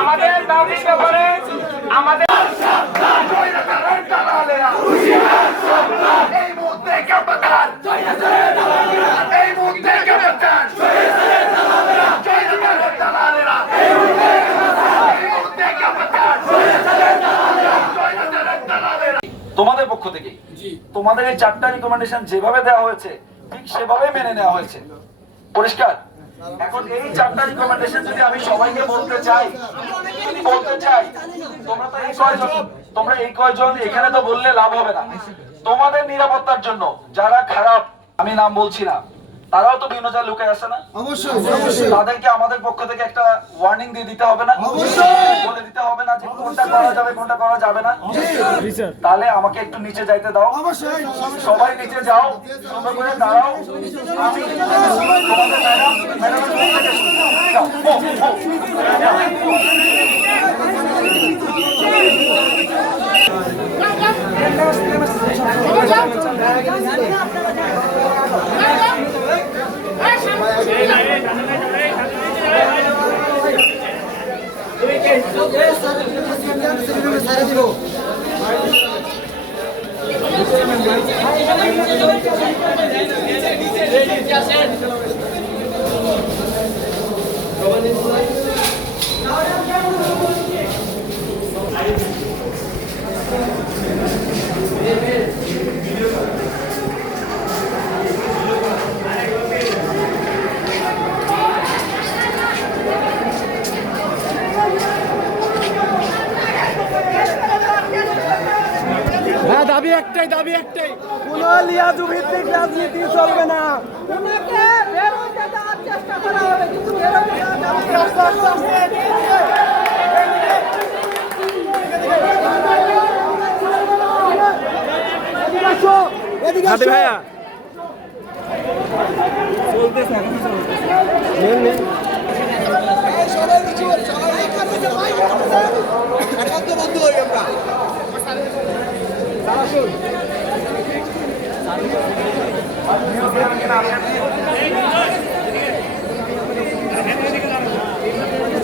আমাদের দাবির ব্যাপারে আমাদের এই মুহূর্তে ক্যাপ্টেন এই মুহূর্তে ক্যাপ্টেন তোমাদের পক্ষ থেকে তোমাদের এই 4টা রিকমেন্ডেশন যেভাবে দেওয়া হয়েছে ঠিক সেভাবে মেনে নেওয়া হয়েছে। পরিষ্কার? এখন এই 4টা রিকমেন্ডেশন যদি আমি সবাইকে বলতে চাই তোমরা এই কয়জন এখানে তো বললে লাভ হবে না। তোমাদের নিরাপত্তার জন্য যারা খারাপ, আমি নাম বলছি না, তারাও তো বিভিন্ন জায়গায় লুকায় আছে না? অবশ্যই। তাদেরকে আমাদের পক্ষ থেকে একটা ওয়ার্নিং দিয়ে দিতে হবে না? অবশ্যই। বলে দিতে হবে না যে কোনটা করা যাবে কোনটা করা যাবে না? তাহলে আমাকে একটু নিচে যাইতে দাও। অবশ্যই। সবাই নিচে যাও, সুন্দর করে দাঁড়াও। আমি তোমাদের ম্যাডাম দাবি একটাই, কোন লিয়াজু ভিত্তিক রাজনীতি চলবে না। ওনাকে বের হতে দেওয়ার চেষ্টা করা হবে, কিন্তু বের হতে দেওয়া যাবে না। ভাইয়া চলতেছে একান্ত বন্ধু হই আমরা।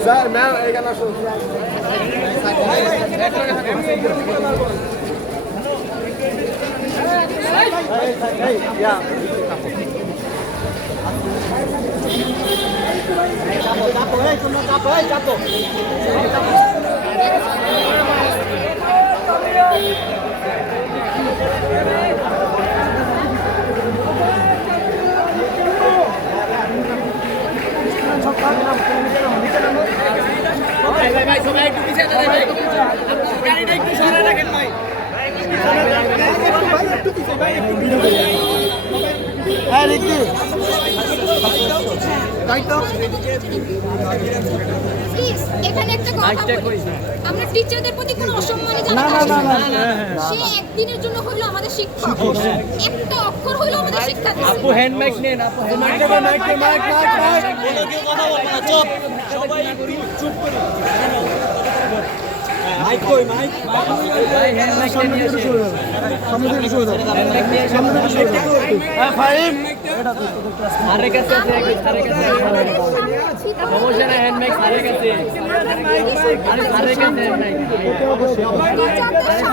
স্যার ম্যাম এইখানে আসুন। ভাই সবাই একটু পিছিয়ে দাঁড়ান, ভাই গাড়িটা একটু সরায় রাখেন ভাই। হ্যাঁ রিকি এখানে একটা কথা বলি, আমরা টিচারদের প্রতি কোনো অসম্মান জানাই না। সে একদিনের জন্য হলো আমাদের শিক্ষক, একটা অক্ষর হলো আমাদের শিক্ষা দিচ্ছে। আপু হ্যান্ড মাইক নেন, আপু মাইক বলো, কেউ কথা বলবে না, চুপ সবাই একটু চুপ করুন। মাইক কই মাইক ভাই হ্যান্ড মাইক নিয়ে এসে সামনে থেকে শুরু দাও, হ্যান্ড মাইক নিয়ে সামনে থেকে শুরু দাও। হ্যাঁ ফাইম এটা তো আরে কাছে আছে, আরে কাছে সমস্যা না, হ্যান্ড মাইক আরে কাছে, আরে কাছে হ্যান্ড মাইক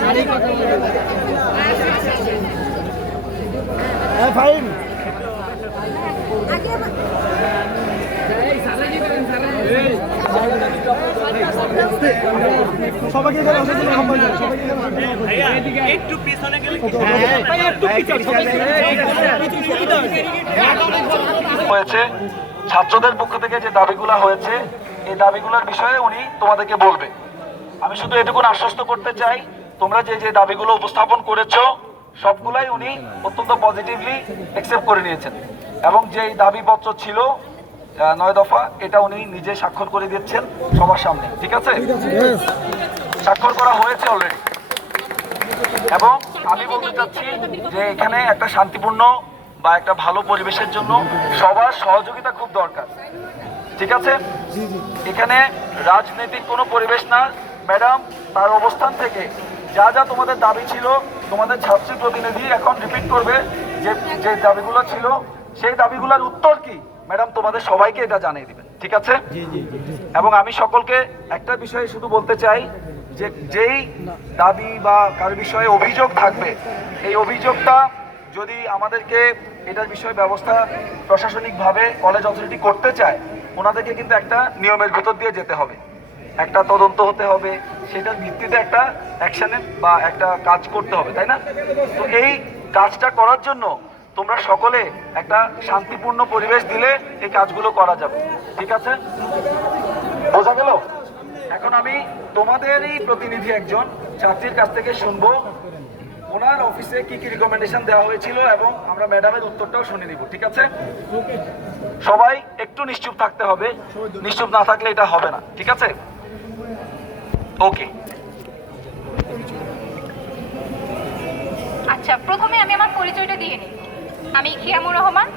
আরে কথা বলে। হ্যাঁ ফাইম আগে হয়েছে ছাত্রদের পক্ষ থেকে যে দাবিগুলো হয়েছে এই দাবিগুলোর বিষয়ে উনি তোমাদেরকে বলবে। আমি শুধু এটুকুন আশ্বস্ত করতে চাই, তোমরা যে যে দাবিগুলো উপস্থাপন করেছো সবগুলাই উনি অত্যন্ত পজিটিভলি অ্যাকসেপ্ট করে নিয়েছেন এবং যেই দাবিপত্র ছিল 9 দফা এটা উনি নিজে স্বাক্ষর করে দিচ্ছেন সবার সামনে। ঠিক আছে, স্বাক্ষর করা হয়েছে অলরেডি। এবং আমি বলতে চাচ্ছি যে এখানে একটা শান্তিপূর্ণ বা একটা ভালো পরিবেশের জন্য সবার সহযোগিতা খুব দরকার। ঠিক আছে, এখানে রাজনৈতিক কোনো পরিবেশ না। ম্যাডাম তার অবস্থান থেকে যা যা তোমাদের দাবি ছিল তোমাদের ছাত্রী প্রতিনিধি এখন রিপিট করবে যে যে দাবিগুলো ছিল সেই দাবিগুলোর উত্তর কি ম্যাডাম তোমাদের সবাইকে এটা জানিয়ে দিবেন। ঠিক আছে, এবং আমি সকলকে একটা বিষয় শুধু বলতে চাই যে যেই দাবি বা কার বিষয়ে অভিযোগ থাকবে এই অভিযোগটা যদি আমাদেরকে এটার বিষয়ে ব্যবস্থা প্রশাসনিকভাবে কলেজ অথরিটি করতে চায় ওনাদেরকে কিন্তু একটা নিয়মের ভিতর দিয়ে যেতে হবে, একটা তদন্ত হতে হবে, সেটার ভিত্তিতে একটা অ্যাকশনে বা একটা কাজ করতে হবে, তাই না? তো এই কাজটা করার জন্য তোমরা সকলে একটা শান্তিপূর্ণ পরিবেশ দিলে এই কাজগুলো করা যাবে। ঠিক আছে, বোঝা গেল? এখন আমি তোমাদেরই প্রতিনিধি একজন ছাত্রীর কাছ থেকে শুনবো ওনার অফিসে কি কি রিকমেন্ডেশন দেওয়া হয়েছিল এবং আমরা ম্যাডামের উত্তরটাও শুনে নিব। ঠিক আছে, সবাই একটু নিশ্চুপ থাকতে হবে, নিশ্চুপ না থাকলে এটা হবে না। ঠিক আছে, ওকে। আচ্ছা, প্রথমে আমি আমার পরিচয়টা দিয়ে নিই। আমি খিয়ামুর রহমান,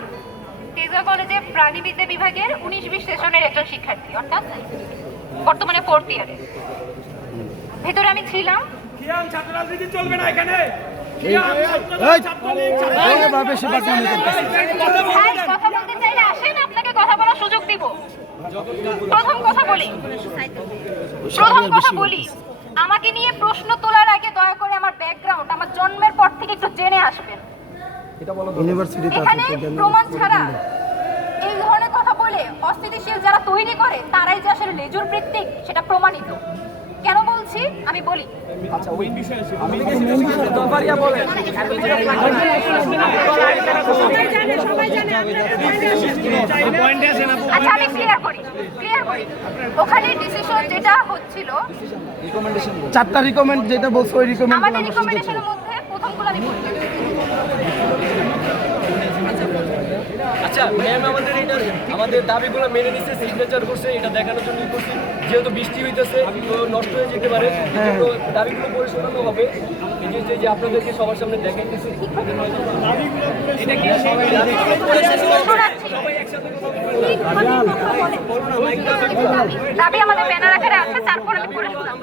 তেজগাঁও কলেজে প্রাণীবিদ্যা বিভাগের 19-20 সেশনের একজন শিক্ষার্থী, অর্থাৎ বর্তমানে 4th ইয়ারে। ভেতরে আমি ছিলাম। ছাত্র রাজনীতি চলবে না এখানে। কথা বলতে চাইলে আসেন, আপনাকে কথা বলার সুযোগ দিব। প্রথম কথা বলি, আমাকে নিয়ে প্রশ্ন তোলার আগে দয়া করে আমার ব্যাকগ্রাউন্ড, আমার জন্মের পর থেকে একটু জেনে আসবেন। এখানে প্রমাণ ছাড়া এই ধরনের কথা বলে অস্থিতিশীল যারা তৈরি করে তারাই যে আসলে লেজুর বৃত্তিক সেটা প্রমাণিত। কেন বলছি আমি বলি। আচ্ছা, ওই বিষয়ে আচ্ছা, আমি ক্লিয়ার করি। ওখানে ডিসিশন যেটা হচ্ছিল 4টা রিকমেন্ড যেটা বলছো ওই রিকমেন্ড আমাদের রিকমেন্ডেশনের মধ্যে প্রথমগুলো আমি বলি। আচ্ছা ম্যাম, আমাদের দাবিগুলো মেনে নিচ্ছে, সিগনেচার করছে, এটা দেখানোর জন্য করছি। যেহেতু বৃষ্টি হইতেছে তো নষ্ট হয়ে যেতে পারে, তো দাবিগুলো পরিচালনা হবে। এই যে আপনাদেরকে সবার সামনে দেখাইতেছি এটা কি সবাই একসাথে দাবি আমাদের ব্যানার আকারে আছে, তারপর আমি পড়ে শোনাবো।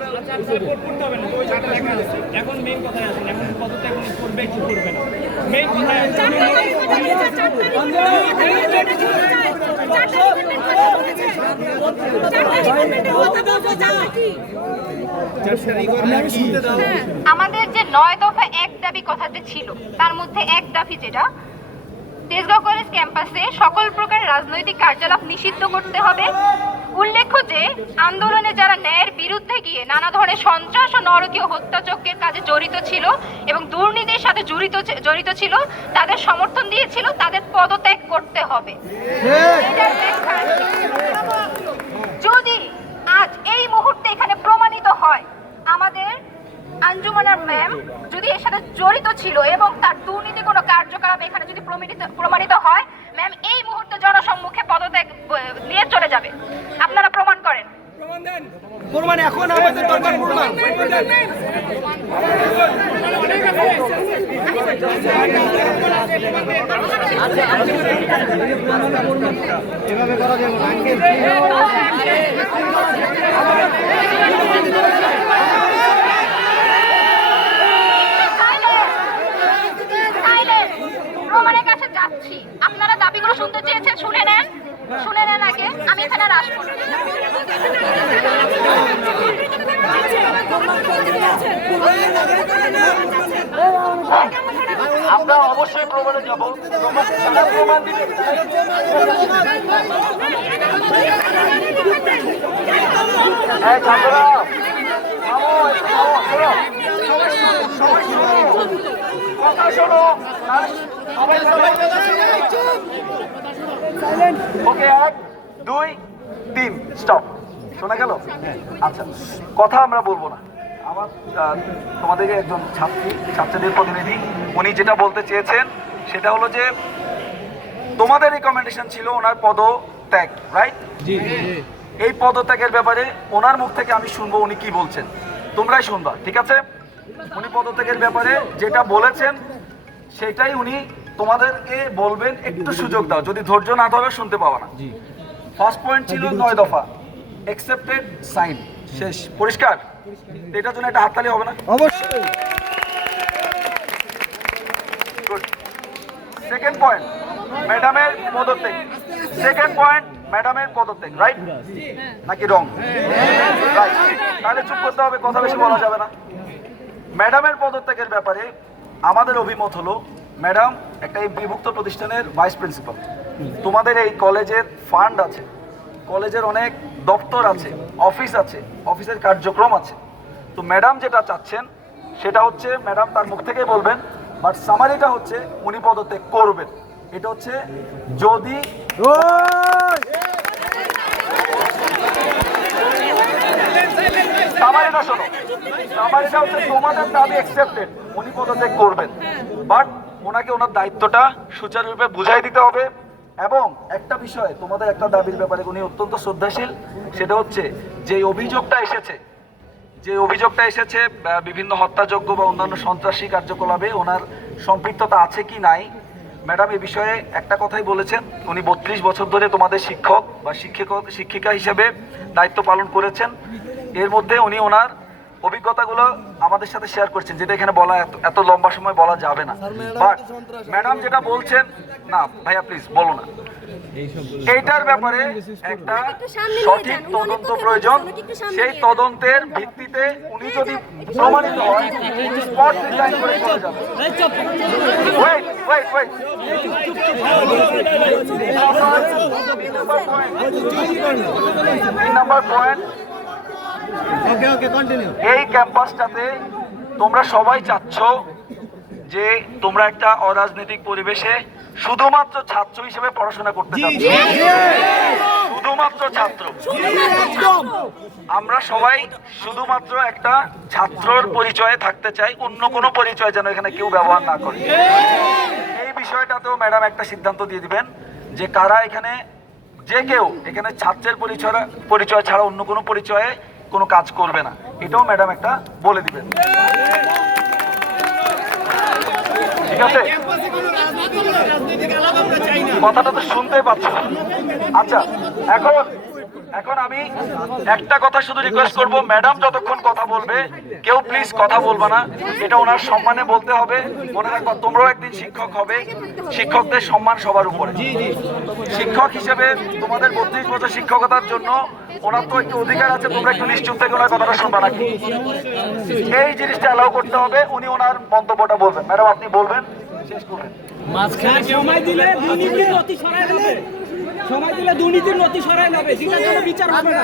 করতে হবে না, ওই জায়গাটা লেখা আছে। এখন মেইন কথায় আসেন, এখন কতটা এখন করবে কি করবে না, মেইন কথায় আমাদের যে 9 দফা এক দাবি কথাতে ছিল তার মধ্যে এক দাবি যেটা তেজগাঁও কলেজ ক্যাম্পাসে সকল প্রকার রাজনৈতিক কার্যকলাপ নিষিদ্ধ করতে হবে। উল্লেখ্য যে আন্দোলনে যারা ন্যায়ের বিরুদ্ধে গিয়ে নানা ধরনের সন্ত্রাস ও নরকীয় হত্যাযজ্ঞের কাজে জড়িত ছিল এবং দুর্নীতির সাথে জড়িত ছিল তাদের সমর্থন দিয়েছিল, তাদের পদত্যাগ করতে হবে। যদি আজ এই মুহূর্তে এখানে প্রমাণিত হয় আমাদের আঞ্জুমানার ম্যাম যদি এর সাথে জড়িত ছিল এবং তার দুর্নীতি কোনো কার্যকলাপ এখানে যদি প্রমাণিত হয়, ম্যাম এই মুহূর্তে জনসম্মুখে পদত্যাগ দিয়ে চলে যাবে। আপনারা প্রমাণ করেন। প্রমাণ এখন আমাদের দরকার প্রমাণ। এভাবে করা যাবে না। প্রমাণের কাছে যাচ্ছি। আপনারা দাবিগুলো শুনতে চেয়েছেন, শুনে নেন আগে। আমি এখানে আর আসবো না। আমরা অবশ্যই প্রমাণে যাবো, যারা প্রমাণ দিবে। এই ছাত্ররা, থামো, থামো, শোনো। কথা শোনো। ওকে, 1 2 3 স্টপ। শোনা গেল? আচ্ছা, কথা আমরা বলবো না। আমার তোমাদেরকে একজন ছাত্রীদের প্রতিনিধি, উনি যেটা বলতে চেয়েছেন সেটা হলো যে তোমাদের রিকমেন্ডেশন ছিল ওনার পদত্যাগ, রাইট? এই পদত্যাগের ব্যাপারে ওনার মুখ থেকে আমি শুনবো উনি কি বলছেন, তোমরাই শুনবা, ঠিক আছে? উনি পদত্যাগের ব্যাপারে যেটা বলেছেন সেটাই উনি তোমাদেরকে বলবেন, একটু সুযোগ দাও, যদি ধৈর্য না ধরো শুনতে পাওয়া না। ফার্স্ট পয়েন্ট ছিল 9 দফা, অ্যাকসেপ্টেড, সাইন, শেষ, পরিষ্কার। এটার জন্য একটা হাততালি হবে না? অবশ্যই। গুড। সেকেন্ড পয়েন্ট, ম্যাডামের পদত্যাগ। সেকেন্ড পয়েন্ট, ম্যাডামের পদত্যাগ, রাইট নাকি রং? রাইট। তাহলে চুপ করতে হবে, কথা বেশি বলা যাবে না। ম্যাডামের পদত্যাগের ব্যাপারে আমাদের অভিমত হলো, ম্যাডাম একটা এই বিভক্ত প্রতিষ্ঠানের ভাইস প্রিন্সিপাল। তোমাদের এই কলেজের ফান্ড আছে, কলেজের অনেক দপ্তর আছে, অফিস আছে, অফিসের কার্যক্রম আছে। তো ম্যাডাম যেটা চাচ্ছেন সেটা হচ্ছে, ম্যাডাম তার মুখ থেকেই বলবেন, বাট সামারিটা হচ্ছে উনি পদত্যাগ করবেন। এটা হচ্ছে যদি সামারিটা শোনো, সামারিটা হচ্ছে তোমাদের দাবি অ্যাকসেপ্টেড, উনি পদত্যাগ করবেন, বাট ওনাকে ওনার দায়িত্বটা সুচারুরূপে বুঝাই দিতে হবে। এবং একটা বিষয়, তোমাদের একটা দাবির ব্যাপারে উনি অত্যন্ত শ্রদ্ধাশীল, সেটা হচ্ছে যে অভিযোগটা এসেছে বিভিন্ন হত্যাযজ্ঞ বা অন্যান্য সন্ত্রাসী কার্যকলাপে ওনার সম্পৃক্ততা আছে কি নাই, ম্যাডাম এই বিষয়ে একটা কথাই বলেছেন, উনি 32 বছর ধরে তোমাদের শিক্ষক বা শিক্ষিকা হিসেবে দায়িত্ব পালন করেছেন। এর মধ্যে উনি ওনার অভিজ্ঞতাগুলো আমাদের সাথে শেয়ার করছেন, যেটা এখানে বলা এত লম্বা সময় বলা যাবে না। বাট ম্যাডাম যেটা বলছেন, না ভাইয়া প্লিজ বলো না, এইটার ব্যাপারে একটা সঠিক তদন্ত প্রয়োজন। সেই তদন্তের ভিত্তিতে উনি যদি প্রমাণিত হয়, স্পট রিজাইন করে চলে যাবে। Wait wait wait, number point, এই ক্যাম্পাসটাতে তোমরা সবাই চাচ্ছ যে তোমরা একটা অরাজনৈতিক পরিবেশে শুধুমাত্র ছাত্র হিসেবে পড়াশোনা করতে চাচ্ছ, শুধুমাত্র ছাত্র। আমরা সবাই শুধুমাত্র একটা ছাত্রর পরিচয়ে থাকতে চাই, অন্য কোনো পরিচয় যেন এখানে কেউ ব্যবহার না করে। এই বিষয়টাতেও ম্যাডাম একটা সিদ্ধান্ত দিয়ে দিবেন যে কারা এখানে, যে কেউ এখানে ছাত্রের পরিচয় ছাড়া অন্য কোনো পরিচয়ে কোনো কাজ করবে না, এটাও ম্যাডাম একটা বলে দিবেন, ঠিক আছে? কথাটা তো শুনতেই পাচ্ছ। আচ্ছা, এখন আমি একটা কথা শুধু রিকোয়েস্ট করব, ম্যাডাম যতক্ষণ কথা বলবে কেউ প্লিজ কথা বলবে না, এটা ওনার সম্মানে বলতে হবে। মনে রাখবা তোমরাও একদিন শিক্ষক হবে, শিক্ষকদের সম্মান সবার উপরে। শিক্ষক হিসেবে তোমাদের 32 বছর শিক্ষকতার জন্য ওনার তো একটু অধিকার আছে, তোমরা একটু নিশ্চুপ থেকে ওনার কথাটা শুনবা নাকি? এই জিনিসটা অ্যালাউ করতে হবে। উনি ওনার মন্তব্যটা বলবেন, ম্যাডাম আপনি বলবেন, শেষ করবেন। সময় দিলে দুর্নীতির নথি সরায় যাবে, সময় দিলে দুর্নীতির নথি সরায় যাবে, যেটার জন্য বিচার হবে না।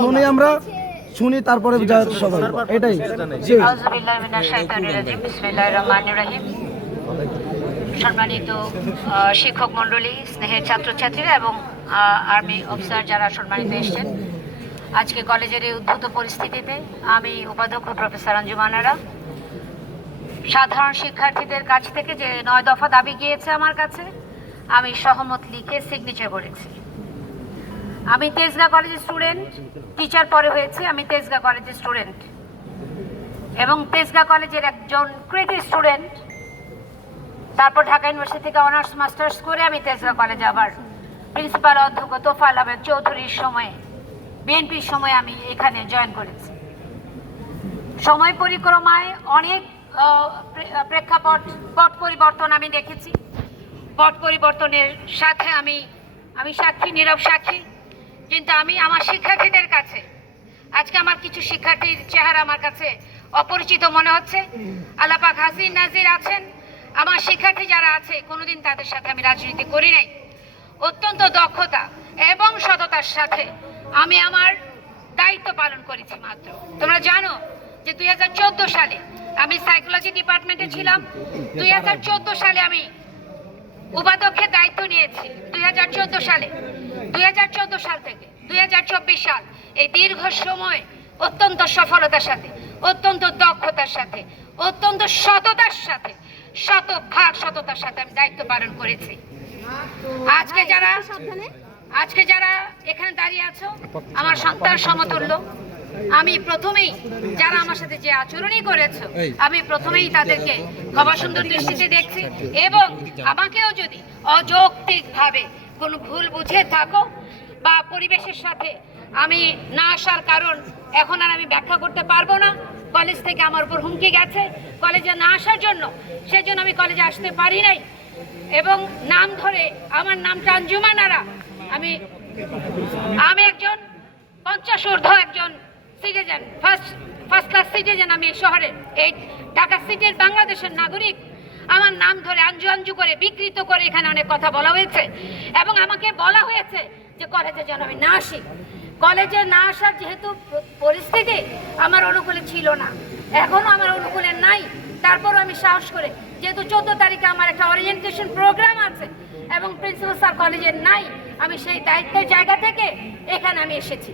শুনি আমরা, শুনি তারপরে সবাই, এটাই। সম্মানিত শিক্ষক মণ্ডলী, স্নেহের ছাত্রছাত্রীরা এবং আর্মি অফিসার যারা সম্মানিত এসেছেন, আজকে কলেজের এই উদ্ভূত পরিস্থিতিতে আমি উপাধ্যক্ষ প্রফেসর আঞ্জুমান আরা সাধারণ শিক্ষার্থীদের কাছ থেকে যে 9 দফা দাবি গিয়েছে আমার কাছে, আমি সহমত লিখে সিগনেচার করেছি। আমি তেজগাঁ কলেজের স্টুডেন্ট, টিচার পরে হয়েছি, আমি তেজগাঁ কলেজের স্টুডেন্ট এবং তেজগাঁ কলেজের একজন কৃতি স্টুডেন্ট। তারপর ঢাকা ইউনিভার্সিটি থেকে অনার্স মাস্টার্স করে আমি তেজগাঁ কলেজে আবার প্রিন্সিপাল অধ্যক্ষ তোফায়েল আহমেদ চৌধুরীর সময়ে, বিএনপির সময় আমি এখানে জয়েন করেছি। সময় পরিক্রমায় অনেক প্রেক্ষাপট, পট পরিবর্তন আমি দেখেছি। পট পরিবর্তনের সাথে আমি সাক্ষী, নীরব সাক্ষী। কিন্তু আমি আমার শিক্ষার্থীদের কাছে আজকে আমার কিছু শিক্ষার্থীর চেহারা আমার কাছে অপরিচিত মনে হচ্ছে। আল্লাহ পাক হাসির নাজির আছেন, আমার শিক্ষার্থী যারা আছে কোনোদিন তাদের সাথে আমি রাজনীতি করি নাই। অত্যন্ত দক্ষতা এবং সততার সাথে আমি আমার দায়িত্ব পালন করেছি মাত্র। তোমরা জানো যে 2014 সালে আমি সাইকোলজি ডিপার্টমেন্টে ছিলাম। 2014 সালে আমি উপাধ্যক্ষের দায়িত্ব নিয়েছি 2014 সালে। 2014 সাল থেকে 2024 সাল এই দীর্ঘ সময় অত্যন্ত সফলতার সাথে, অত্যন্ত দক্ষতার সাথে, অত্যন্ত সততার সাথে, শতভাগ সততার সাথে আমি দায়িত্ব পালন করেছি। আজকে যারা এখানে দাঁড়িয়ে আছো আমার সন্তান সমতুল্য। আমি প্রথমেই যারা আমার সাথে যে আচরণই করেছো আমি প্রথমেই তাদেরকে ক্ষমা সুন্দর দৃষ্টিতে দেখছি, এবং আমাকেও যদি অযৌক্তিকভাবে কোনো ভুল বুঝে থাকো বা পরিবেশের সাথে আমি না আসার কারণ এখন আর আমি ব্যাখ্যা করতে পারবো না। কলেজ থেকে আমার উপর হুমকি গেছে কলেজে না আসার জন্য, সেজন্য আমি কলেজে আসতে পারি নাই। এবং নাম ধরে আমার নামটা আঞ্জুমান আরা, আমি একজন 50 ঊর্ধ্ব একজন সিটিজেন, ফার্স্ট ক্লাস সিটিজেন। আমি এই শহরের, এই ঢাকা সিটির বাংলাদেশের নাগরিক। আমার নাম ধরে আঞ্জু আঞ্জু করে বিকৃত করে এখানে অনেক কথা বলা হয়েছে, এবং আমাকে বলা হয়েছে যে কলেজে যেন আমি না আসি। কলেজে না আসার যেহেতু পরিস্থিতি আমার অনুকূলে ছিল না, এখনো আমার অনুকূলে নাই, তারপরও আমি সাহস করে, যেহেতু 14 তারিখে আমার একটা ওরিয়েন্টেশন প্রোগ্রাম আছে এবং প্রিন্সিপাল স্যার কলেজে নাই, আমি সেই দায়িত্বের জায়গা থেকে এখানে আমি এসেছি।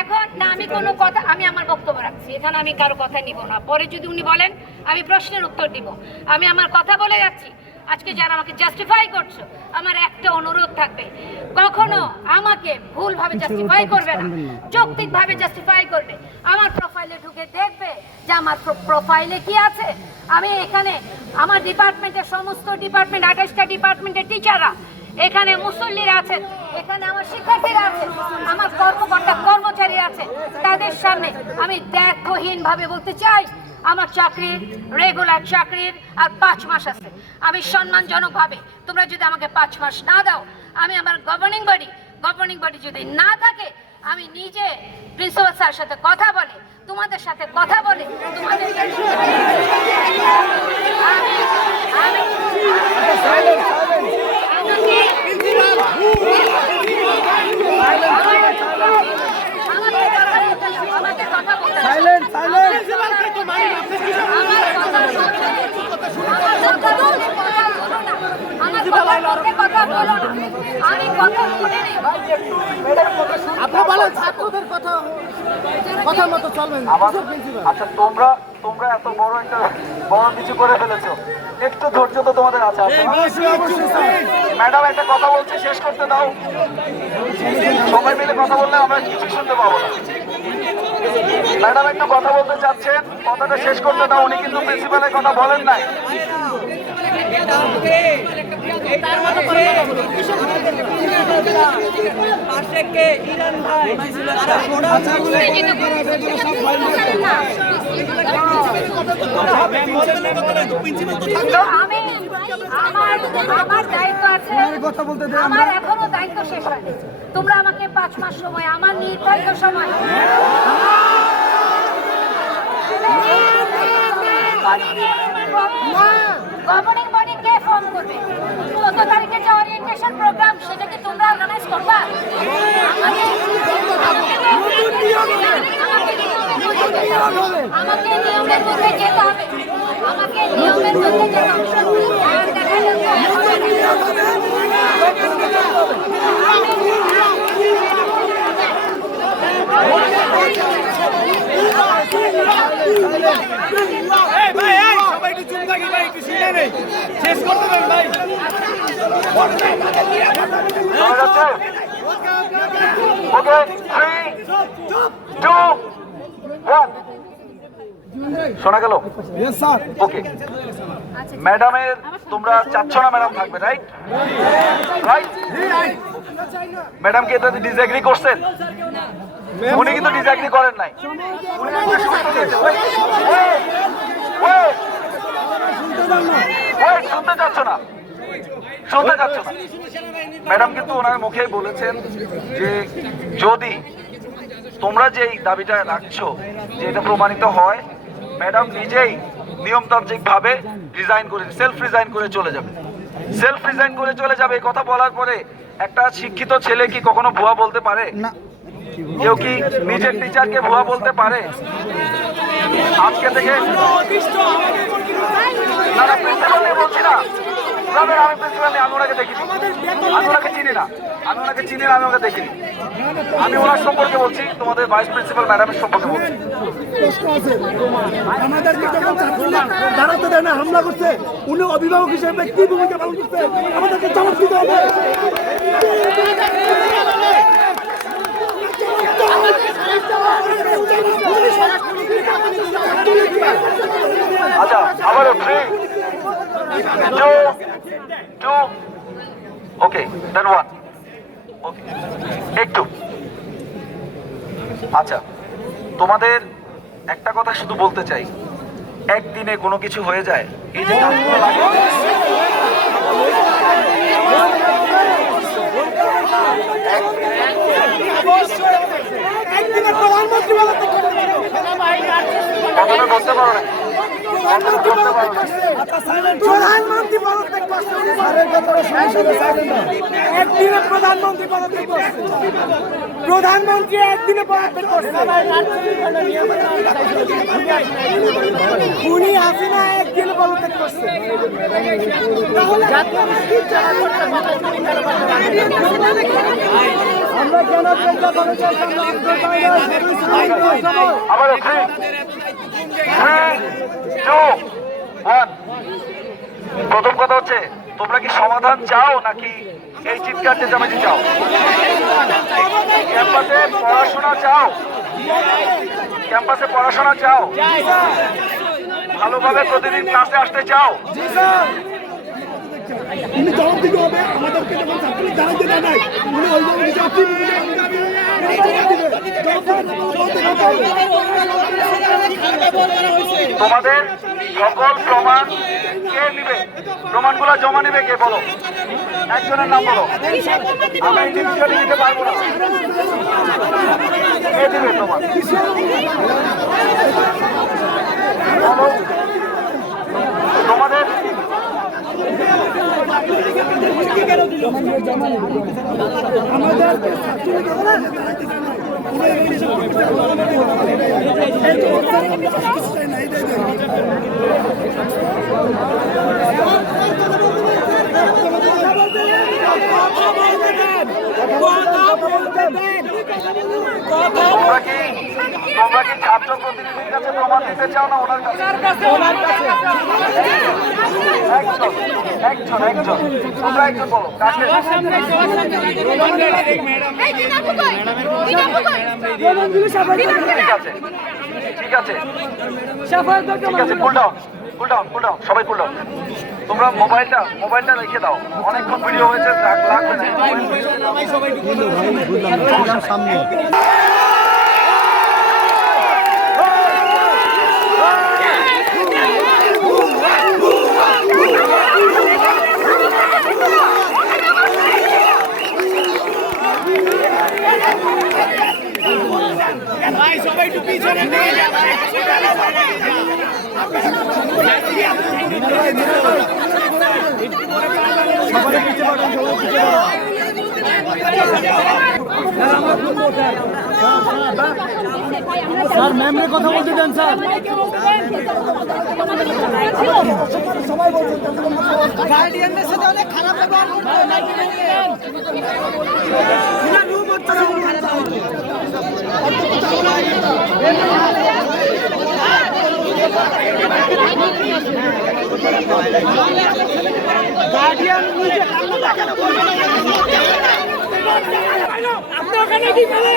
এখন না আমি কোনো কথা, আমি আমার বক্তব্য রাখছি, এখানে আমি কারো কথা নিব না। পরে যদি উনি বলেন আমি প্রশ্নের উত্তর দিব। আমি আমার কথা বলে যাচ্ছি। আজকে যারা আমাকে জাস্টিফাই করছো, আমার একটা অনুরোধ থাকবে, কখনো আমাকে ভুলভাবে জাস্টিফাই করবে না, যৌক্তিকভাবে জাস্টিফাই করবে। আমার প্রোফাইলে ঢুকে দেখবে যে আমার প্রোফাইলে কি আছে। আমি এখানে আমার ডিপার্টমেন্টের সমস্ত ডিপার্টমেন্ট, 28টা ডিপার্টমেন্টের টিচাররা এখানে, মুসল্লিরা আছেন এখানে, আমার শিক্ষার্থীরা আছে, আমার কর্মকর্তা কর্মচারী আছে, তাদের সামনে আমি দ্ব্যর্থহীনভাবে বলতে চাই আমার চাকরির, রেগুলার চাকরির আর 5 মাস আছে। আমি সম্মানজনকভাবে, তোমরা যদি আমাকে 5 মাস না দাও, আমি আমার গভর্নিং বডি যদি না থাকে, আমি নিজে প্রিন্সিপাল স্যার সাথে কথা বলে, তোমাদের সাথে কথা বলে, তোমাদের আচ্ছা, তোমরা এত বড় কিছু করে ফেলেছো, একটু ধৈর্য তো তোমাদের আছে। ম্যাডাম একটা কথা বলছি, শেষ করতে দাও। সবাই মিলে কথা বললে আমরা কিছু শুনতে পাবো না। ম্যাডাম একটু কথা বলতে চাচ্ছেন, কথাটা শেষ করতে দাও। উনি কিন্তু প্রিন্সিপালের কথা বলেন নাই। আমার দায়িত্ব আছে, আমার এখনো দায়িত্ব শেষ হয়নি। তোমরা আমাকে 5 মাস সময়, আমার নির্ধারিত সময়, গভর্নিং বডি কে ফর্ম করবে? 14 তারিখে যে ওরিয়েন্টেশন প্রোগ্রাম, সেটা কি তোমরা অর্গানাইজ করবা? আমাকে নিয়মের মধ্যে যেতে হবে, আমাকে নিয়মের মধ্যে যেতে হবে। আর দেখা যাচ্ছে শেষ করতে পারেন ভাই। ওকে, 3, 2, 1 শোনা গেল? ওকে, ম্যাডামের তোমরা চাচ্ছ না ম্যাডাম থাকবে, রাইট? ম্যাডাম কি এটাতে ডিসএগ্রি করছেন? উনি কিন্তু ডিসএগ্রি করেন নাই। উনি শুনতে চাচ্ছ না, শুনতে যাচ্ছ না। ম্যাডাম কিন্তু ওনার মুখেই বলেছেন যে যদি তোমরা যে এই দাবিটা রাখছো যে এটা প্রমাণিত হয়, ম্যাডাম নিজেই নিয়মতান্ত্রিক ভাবে সেলফ রিজাইন করে চলে যাবে। সেলফ রিজাইন করে চলে যাবে। এই কথা বলার পরে একটা শিক্ষিত ছেলে কি কখনো ভুয়া বলতে পারে? কেউ কি নিজের টিচারকে ভুয়া বলতে পারে? আজকে থেকে না প্রিন্সিপাল নিয়ে বলছি না, আমি প্রিন্সিপাল নিয়ে আমি ওনাকে দেখিনি, আমি ওনাকে চিনি না, আমি ওনাকে চিনি না, আমি ওকে দেখিনি। আমি ওনার সম্পর্কে বলছি, তোমাদের ভাইস প্রিন্সিপাল ম্যাডামের সম্পর্কে বলছি। আমাদেরকে যখন ছাত্ররা দাঁড়াতে দেয় না, হামলা করছে, উনি অভিভাবক হিসেবে কি ভূমিকা পালন করছে আমাদেরকে জবাব দিতে হবে। আচ্ছা, আবারও 3, 2, ওকে, দেন 1, ওকে, একটু। আচ্ছা, তোমাদের একটা কথা শুধু বলতে চাই, একদিনে কোনো কিছু হয়ে যায়? এই যে গাছগুলো লাগে, একদিনে প্রধানমন্ত্রী বলতে কথাটা বলতে পারো না, প্রধানমন্ত্রী পদত্যাগ করছে, একদিনে প্রধানমন্ত্রী পদত্যাগ করছে, প্রধানমন্ত্রী একদিনে পদত্যাগ করছে, উনি হাসিনা একদিনে পদত্যাগ করছে। আমরা কেন চিন্তা করে আবারও 3, 2, 1। প্রথম কথা হচ্ছে, তোমরা কি সমাধান চাও নাকি এই চিৎকার চেঁচামেচি চাও? ক্যাম্পাসে পড়াশোনা চাও? ক্যাম্পাসে পড়াশোনা চাও? ভালোভাবে প্রতিদিন ক্লাসে আসতে চাও? উনি জবাব দিতে হবে। আমাদেরকে যখন ছাত্রলীগ জানাইতে দেয় নাই, উনি ওইভাবে জবাব দিবে। তোমাদের সকল প্রমাণ কে নিবে? প্রমাণগুলো জমা নিবে কে? বলো, একজনের নাম বলো। আমরা ইন্ডিভিজুয়ালি নিতে পারবো না। কে দিবে প্রমাণ? বলো। তোমাদের তোমরা কি ছাত্র প্রতিনিধির কাছে প্রমাণ দিতে চাও না ওনার কাছে? একজন তোমরা একজন বলো কাকে? ঠিক আছে, কুল ডাউন, সবাই কুল ডাউন। তোমরা মোবাইলটা রেখে দাও, অনেকক্ষণ ভিডিও হয়েছে, লাগবে না। সামনে সবাই একটু পিছনে নিয়ে যাবে। স্যার ম্যামরে কথা বলতে দেন স্যার। সবাই বলছেন গার্ডিয়ানদের সাথে অনেক খারাপ ব্যবহার গার্ডিয়ান নিজে আপনার ওখানে কি বলে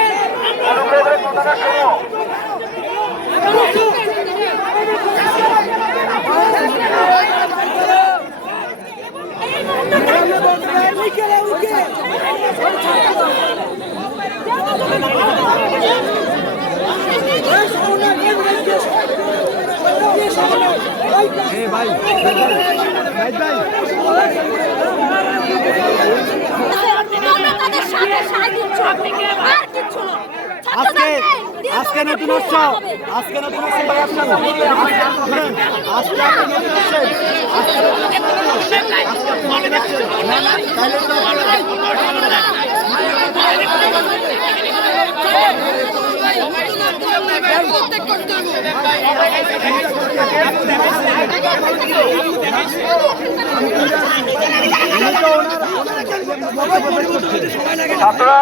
ভাই আর কিচ্ছু না। আজকে আজকে নতুন উৎসব আজকে নতুন উৎসব ভাই আপনার আজকে আপনি নতুন উৎসব ছাত্ররা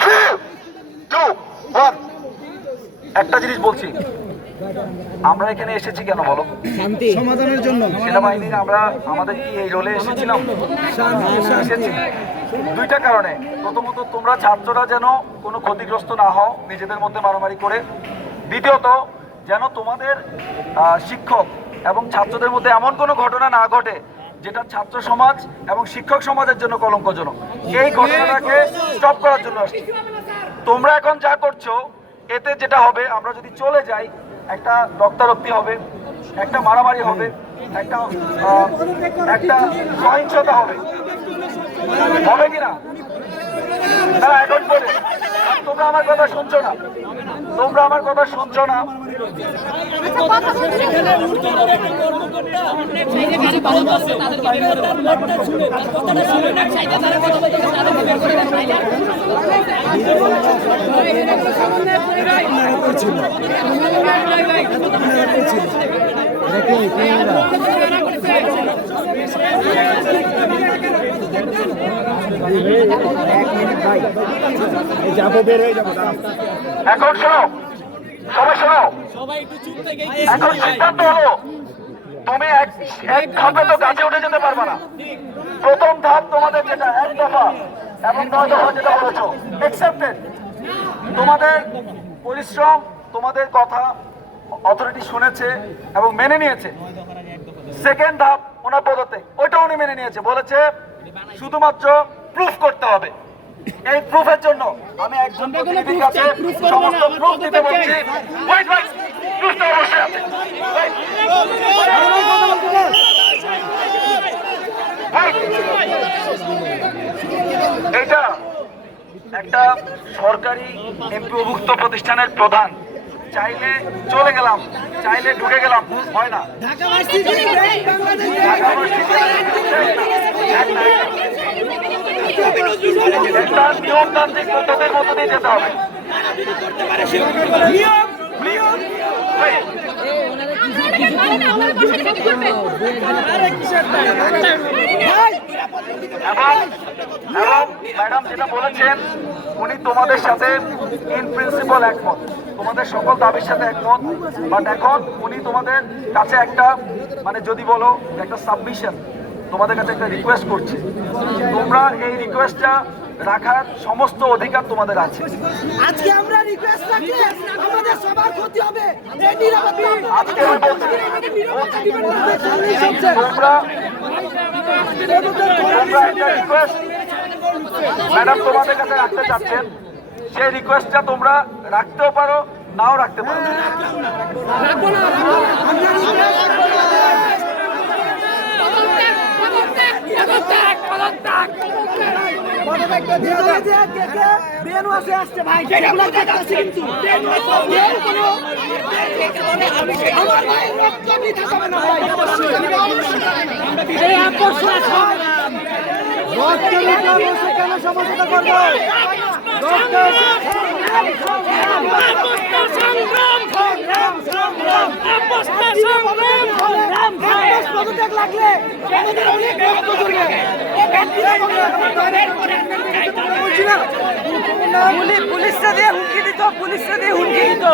3, 2, 1 একটা জিনিস বলছি, আমরা এখানে এসেছি কেন বলো? সমাধানের জন্য সেনাবাহিনীর আমরা আমাদের কি এই রোলে এসেছিলাম? এসেছি দুইটা কারণে। প্রথমত, তোমরা ছাত্ররা যেন কোনো ক্ষতিগ্রস্ত না হও নিজেদের মধ্যে মারামারি করে। দ্বিতীয়ত, যেন তোমাদের শিক্ষক এবং ছাত্রদের মধ্যে এমন কোনো ঘটনা না ঘটে যেটা ছাত্র সমাজ এবং শিক্ষক সমাজের জন্য কলঙ্কজনক। এই ঘটনাটাকে স্টপ করার জন্য আসছি। তোমরা এখন যা করছো এতে যেটা হবে, আমরা যদি চলে যাই একটা রক্তারক্তি হবে, একটা মারামারি হবে, একটা সহিংসতা হবে, হবে কিনা? না, এখন বলে তোমরা আমার কথা শুনছো না, তোমরা আমার কথা শুনছো না। যাবো বের হয়ে যাবো এখন শোনো, সবাই শোনো, এখন সিদ্ধান্ত হলো তুমি এক ধাপে তো গাছে উঠে যেতে পারবে না। প্রথম ধাপ তোমাদের যেটা 1 দফা এবং 9 দফা যেটা বলেছো অ্যাকসেপ্টেড। তোমাদের পরিশ্রম, তোমাদের কথা অথরিটি শুনেছে এবং মেনে নিয়েছে। সেকেন্ড ধাপ ওনার পদত্যাগ, ওইটা উনি মেনে নিয়েছে, বলেছে শুধুমাত্র প্রুফ করতে হবে। এই প্রুফের জন্য আমি একজন প্রতিনিধির কাছে সমস্ত প্রুফ দিতে বলছি। ওয়েট ওয়েট, প্রুফটা অবশ্যই আছে। এটা একটা সরকারি এমপিওভুক্ত প্রতিষ্ঠানের প্রধান, চাইলে চলে গেলাম, চাইলে ঢুকে গেলাম, হয় না। ঢাকা ভার্সিটি একটা নিয়মতান্ত্রিক পদ্ধতির মধ্য দিয়ে যেতে হবে। এবং ম্যাডাম যেটা বলেছেন, উনি তোমাদের সাথে ইন প্রিন্সিপাল একমত, তোমাদের সকল দাবির সাথে একমত। বাট এখন উনি তোমাদের কাছে একটা, মানে যদি বলো একটা সাবমিশন, তোমাদের কাছে একটা রিকোয়েস্ট করছে। তোমরা এই রিকোয়েস্টটা রাখার সমস্ত অধিকার তোমাদের আছে। আজকে আমরা রিকোয়েস্ট রাখলে আমাদের সবার ক্ষতি হবে। এই নিরাপত্তা আজকে আমি বলছি, তোমরা একটা রিকোয়েস্ট ম্যাডাম তোমাদের কাছে রাখতে চাচ্ছেন, সেই রিকোয়েস্টটা তোমরা রাখতেও পারো, নাও রাখতে পারো। পুলিশরা দিয়ে হুমকি দিত, পুলিশরা দিয়ে হুমকি দিত।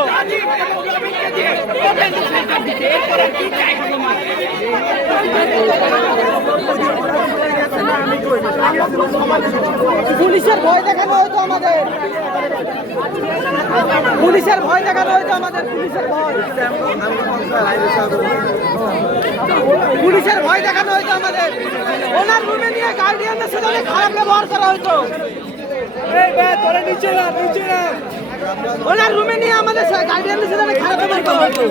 পুলিশের ভয় দেখানো হয়তো আমাদের, পুলিশের ভয় দেখানো হয়তো আমাদের, পুলিশের ভয়, পুলিশের ভয় দেখানো হয়তো আমাদের। ওনার রুমে নিয়ে গার্ডিয়ানদের সাথে অনেক খারাপ ব্যবহার করা হয়তো। ওনার রুমে নিয়ে আমাদের গার্ডিয়ানদের সাথে অনেক খারাপ ব্যবহার করা হয়তো।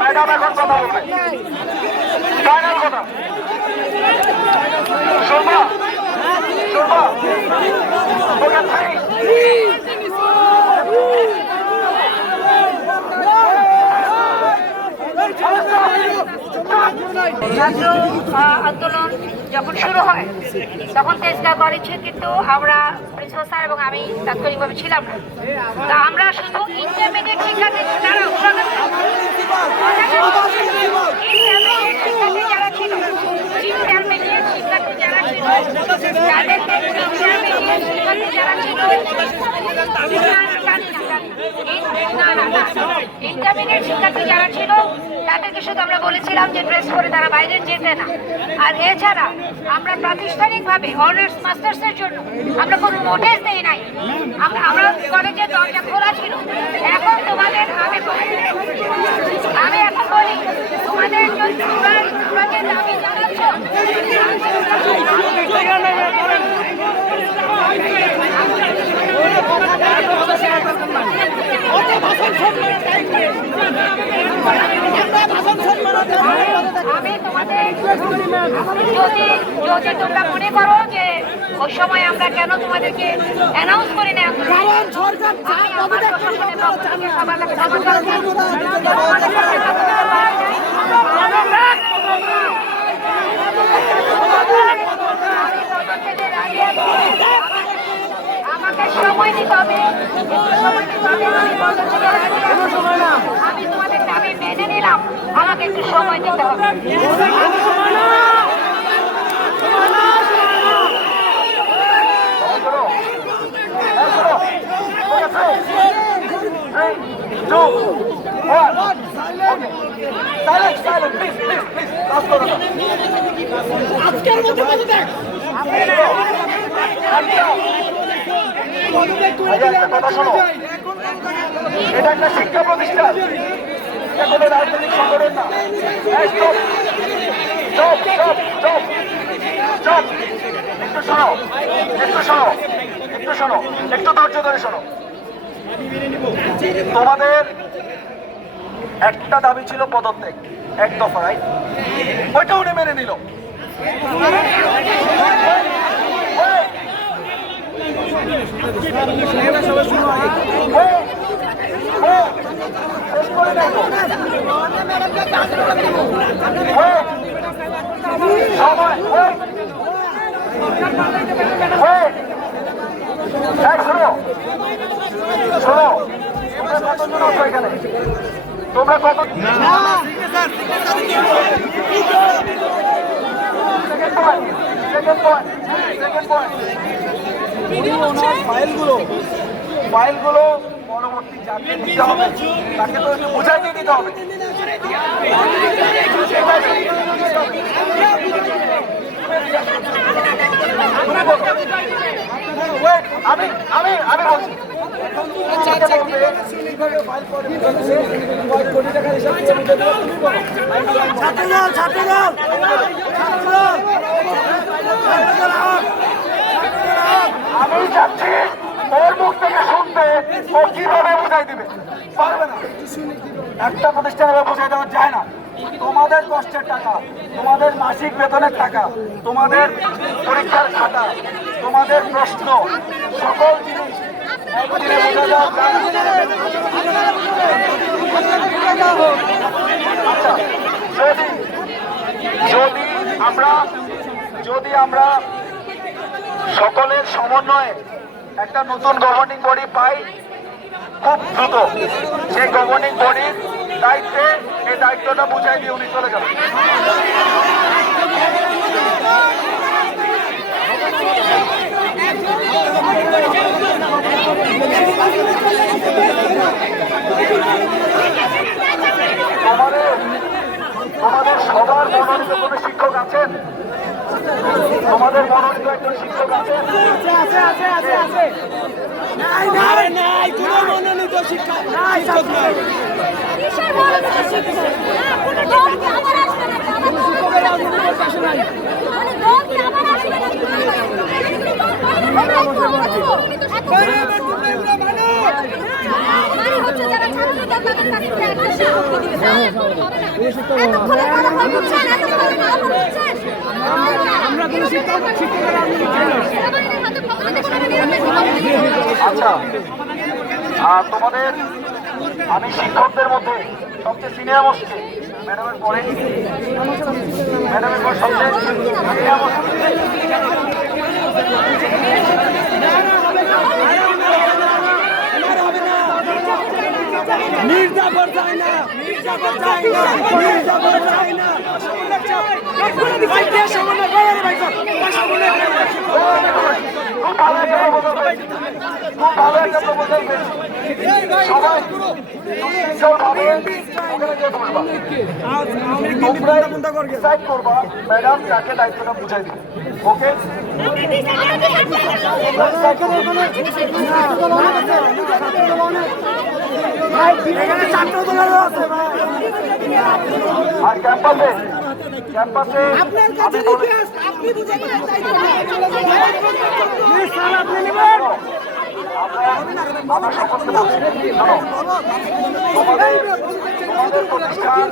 ম্যাডাম এখন কথা বলবে, ফাইনাল কথা। শোভা শোভা ওকে ভাই ছাত্র আন্দোলন যখন শুরু হয় তখন তেজগাঁও কলেজে কিন্তু আমরা প্রিন্সিপাল স্যার এবং আমি তাৎক্ষণিকভাবে ছিলাম না। তা আমরা শুধু ইন্টারমিডিয়েট শিক্ষার্থী যারা ছিল ইন্টারমিডিয়েট শিক্ষার্থী যারা ছিল তাদেরকে ইন্টারমিডিয়েট শিক্ষার্থী যারা ছিল ইন্টারমিডিয়েট শিক্ষার্থী যারা ছিল তাদেরকে শুধু আমরা বলেছিলাম যে ড্রেস পরে তারা বাইরে যেতে না। আর এছাড়া আমরা প্রাতিষ্ঠানিকভাবে অনার্স মাস্টার্সের জন্য আমরা কোনো নোটিশ দেই নাই। আমরা কলেজের দরজা খোলা ছিল। এখন তোমাদের আমি এখন বলি তোমাদের জন্য তোমরা যে দাবি জানাচ্ছ আমি তোমাদের যদি তোমরা মনে করো যে ওই সময় আমরা কেন তোমাদেরকে অ্যানাউন্স করি না, আমি আমার প্রশাসনের পক্ষ থেকে সবার কাছে ক্ষমা চাচ্ছি। তোমাদের কাছে যতটা পারা যায়, আমাকে সময় দিতে হবে, আমি তোমাদের দাবি মেনে নিলাম, আমাকে একটু সময় দিতে হবে। কথা শোনো, এটা একটা শিক্ষা প্রতিষ্ঠান, এটা কোনো রাজনৈতিক সংগঠন না। একটু শোনো, একটু শোনো, একটু শোনো, একটু ধৈর্য ধরে শোনো। তোমাদের একটা দাবি ছিল পদত্যাগ, এক দফা, রাইট? ওইটা উনি মেনে নিল। তোমরা কত ফাইলগুলো পরবর্তী যাকে দিতে হবে তাকে তো একটু বুঝাই দিয়ে দিতে হবে। আমি আমি আমি বলছি আমি চাচ্ছি ওর মুখ থেকে শুনতে ও কিভাবে বোঝাই দিবে, পারবে না। একটা প্রতিষ্ঠানে বোঝাই দেওয়া যায় না। তোমাদের কষ্টের টাকা, তোমাদের মাসিক বেতনের টাকা, তোমাদের পরীক্ষার খাতা, তোমাদের প্রশ্ন, সকল জিনিস একদিনে বোঝা যাওয়া যায় না। আচ্ছা, যদি আমরা সকলের সমন্বয়ে একটা নতুন গভর্নিং বডি পাই খুব দ্রুত, সেই গভর্নিং বডির দায়িত্বে এই দায়িত্বটা বুঝাই দিয়ে উনি চলে যাবেন। মনোনীত কোনো শিক্ষক আছেন? তোমাদের মনোনীত একজন শিক্ষক আছেন? নাই কোনো মনোনীত শিক্ষক নাই। কিসের মনোনীত শিক্ষক? কোনো দল কি আবার আসবে না? কোনো শিক্ষকের রাজনীতির পাশে নাই। মানে দল কি আবার আসবে না? মানে হচ্ছে যারা ছাত্র দল তাদের কাছে একটা শিক্ষক দিবে। এতক্ষণে কথা বলছেন, এতক্ষণে কথা বলছেন। আমরা কোনো শিক্ষকের রাজনীতি চাই না। আচ্ছা, তোমাদের আমি শিক্ষকদের মধ্যে সবচেয়ে সিনিয়র মোস্ট ম্যাডামের পরে ম্যাডামের পর সবচেয়ে সিনিয়র মোস্ট মির্জাফর চাই না, মির্জাফর চাই না, মির্জাফর চাই না। খুব ভালো একটা প্রপোজাল পেয়েছি। সবাই সুশৃঙ্খলভাবে ওখানে গিয়ে বসবা। তোমরা ডিসাইড করবা ম্যাডাম কাকে দায়িত্বটা বুঝাই দিবে। ওকে? আর ক্যাম্পাসে আমি বলি আমরা সকলকে বলছি, শোনো, তোমাদের প্রতিষ্ঠান,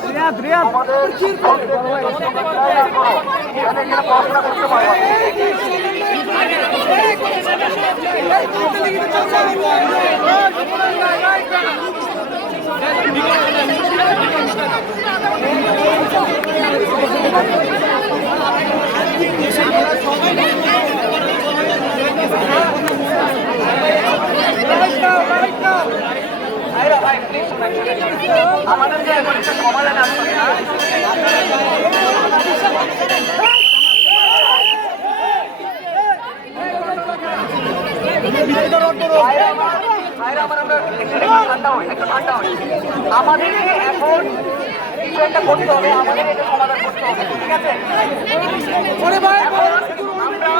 তোমাদের শিক্ষকদের ট্রাই না করো, এখানে পড়াশোনা করতে পারো। আমাদের যে এখন একটা সমাধান আসবে না, আমাদেরকে এখন কিছু একটা করতে হবে, আমাদের এটা সমাধান করতে হবে, ঠিক আছে? এখন আমরা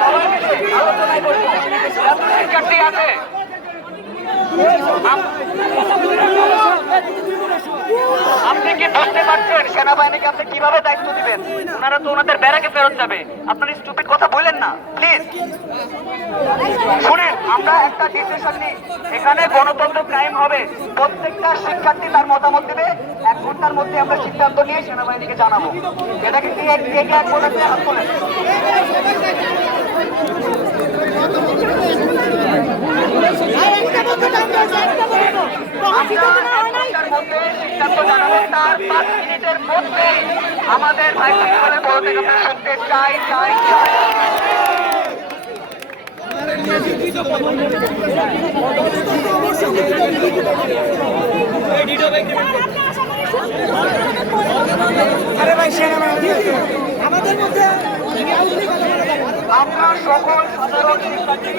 সবাই মিলে আলোচনায় করবো। শিক্ষার্থী আছে, আপনি কি বুঝতে পারছেন সেনাবাহিনীকে আপনি কিভাবে দায়িত্ব দিবেন? ওনারা তো ওনাদের ব্যারাকে ফেরত যাবে। আপনার স্টুপিড কথা বললেন না প্লিজ। শুনেন, আমরা একটা ডিসিশন নিই, এখানে গণতন্ত্র কায়েম হবে। প্রত্যেকটা শিক্ষার্থী তার মতামত দেবে। 1 ঘন্টার মধ্যে আমরা সিদ্ধান্ত নিয়ে সেনাবাহিনীকে জানাবো। এটাকে কি এক ঘন্টা দিয়ে হাত তোলেন? সিদ্ধান্ত জানাবো, তার 5 মিনিটের মধ্যে আমাদের ভাই বলে বড় থেকে আমরা শুনতে চাই। আমাদের মধ্যে আমরা সকল সাধারণ শিক্ষার্থী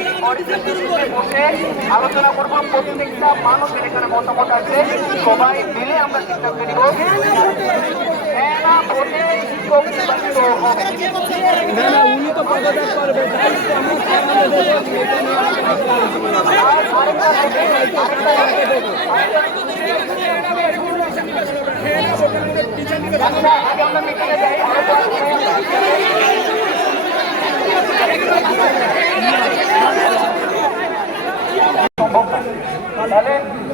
বসে আলোচনা করবো। প্রত্যেকটা মানুষের এখানে মতামত আছে, সবাই মিলে আমরা সিদ্ধান্ত নিব। হ্যাঁ না ভোটে শিক্ষক নির্বাচিত হবে। উনি তো পদত্যাগ করবে। আগে আমরা মিটিংয়ে যাই। সম্ভব না, তাহলে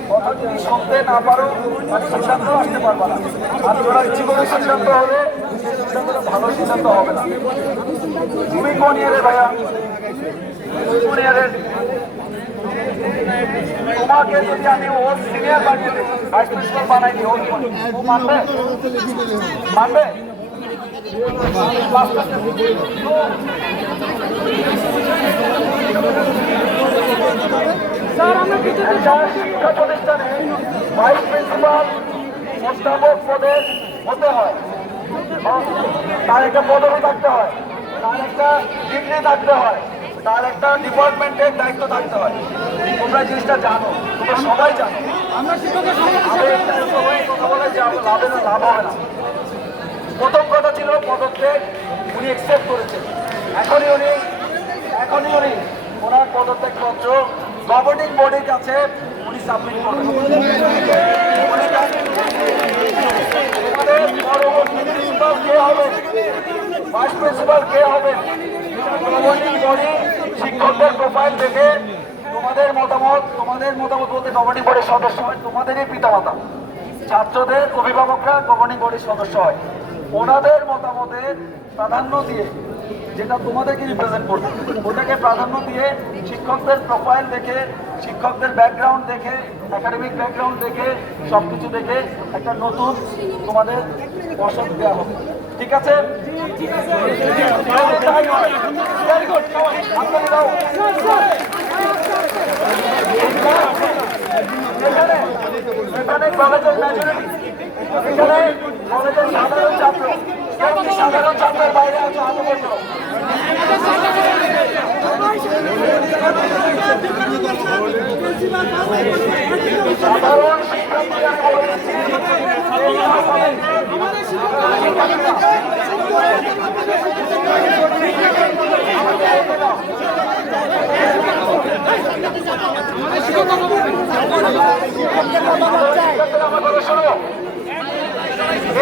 কথা যদি শুনতে না পারো তাহলে সিদ্ধান্ত আসতে পারবা না। আর তোরা ইচ্ছে করে সিদ্ধান্ত হবে, সেই সিদ্ধান্তটা ভালো সিদ্ধান্ত হবে না। তুমি কোন ইয়ারে ভাইয়া? কোন ইয়ারে? তোমাকে যদি আমি ওর সিনিয়র ভাইস প্রিন্সিপাল বানাই দিই, ও মানবে? মানবে? একটা শিক্ষা প্রতিষ্ঠানে ভাইস প্রিন্সিপাল মোস্তাফক পদে হতে হয়, তার একটা পদবি থাকতে হয়, তার একটা ডিগ্রি থাকতে হয়, তার একটা ডিপার্টমেন্টের দায়িত্ব থাকতে হয়। তোমরা জিনিসটা জানো, তোমরা সবাই জানো। কথা বলে যে লাভ হবে না। প্রথম কথা ছিল পদত্যাগ, উনি অ্যাকসেপ্ট করেছেন। এখনই উনি ওনার পদত্যাগ পত্র গভর্নিং বডির কাছে উনি সাবমিট করবেন। তোমাদের পরবর্তী প্রিন্সিপাল কে হবে, ভাইস প্রিন্সিপাল কে হবে, গভর্নিং বডি শিক্ষকদের প্রোফাইল দেখে তোমাদের মতামত বলতে গভর্নিং বডির সদস্য হয় তোমাদেরই পিতামাতা, ছাত্রদের অভিভাবকরা গভর্নিং বডির সদস্য হয়। ওনাদের মতামতের প্রাধান্য দিয়ে, যেটা তোমাদেরকে রিপ্রেজেন্ট করবে, ওটাকে প্রাধান্য দিয়ে শিক্ষকদের প্রোফাইল দেখে, শিক্ষকদের ব্যাকগ্রাউন্ড দেখে, একাডেমিক ব্যাকগ্রাউন্ড দেখে, সবকিছু দেখে একটা নতুন তোমাদের পর্ষদ দেওয়া হবে। ঠিক আছে? Very good. আপনারা দাও। এখানে কলেজের মেজরিটি, এখানে কলেজের সাধারণ ছাত্র, সাধারণ ছাত্রের বাইরে আছে হাত বন্ধ। সাধারণ শিক্ষার্থীরা